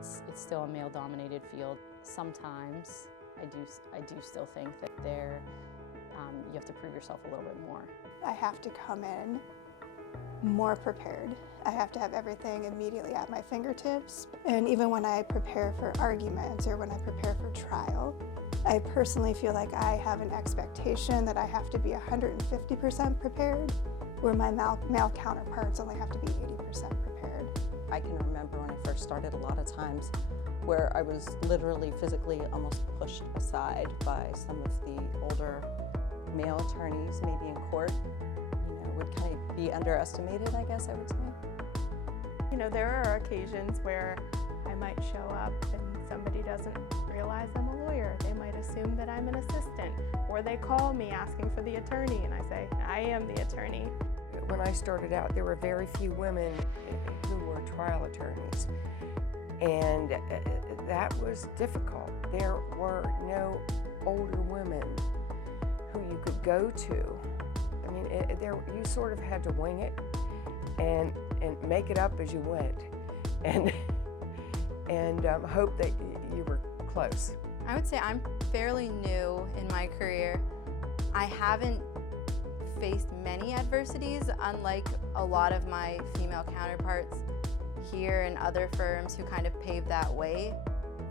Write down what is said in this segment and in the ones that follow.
it's still a male-dominated field. Sometimes I do still think that you have to prove yourself a little bit more. I have to come in more prepared. I have to have everything immediately at my fingertips. And even when I prepare for arguments or when I prepare for trial, I personally feel like I have an expectation that I have to be 150% prepared, where my male counterparts only have to be 80% prepared. I can remember when I first started a lot of times where I was literally physically almost pushed aside by some of the older male attorneys, maybe in court, would kind of be underestimated, I guess I would say. There are occasions where I might show up and somebody doesn't realize I'm a lawyer. They might assume that I'm an assistant, or they call me asking for the attorney and I say, I am the attorney. When I started out, there were very few women who were trial attorneys, and that was difficult. There were no older women who you could go to. I mean, you sort of had to wing it and make it up as you went, and hope that you were close. I would say I'm fairly new in my career. I haven't faced many adversities, unlike a lot of my female counterparts here and other firms who kind of paved that way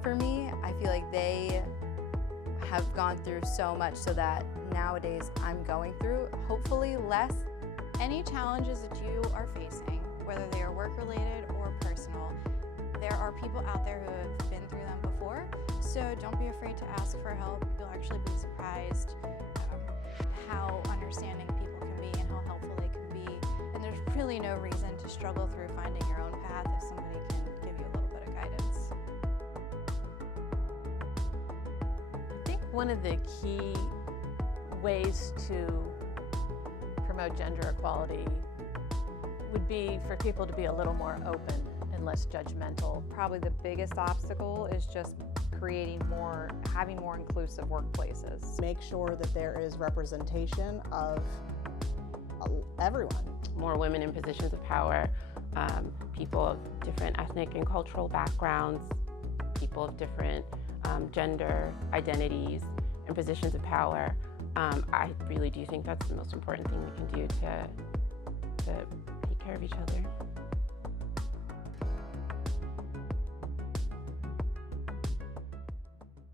for me. I feel like they have gone through so much so that nowadays I'm going through hopefully less. Any challenges that you are facing, whether they are work-related or personal, there are people out there who have been through them before, so don't be afraid to ask for help. You'll actually be surprised how understanding people can be and how helpful they can be. And there's really no reason to struggle through finding your own path if somebody can give you a little bit of guidance. I think one of the key ways to promote gender equality would be for people to be a little more open and less judgmental. Probably the biggest obstacle is just having more inclusive workplaces. Make sure that there is representation of everyone. More women in positions of power, people of different ethnic and cultural backgrounds, people of different gender identities and positions of power. I really do think that's the most important thing we can do to take care of each other.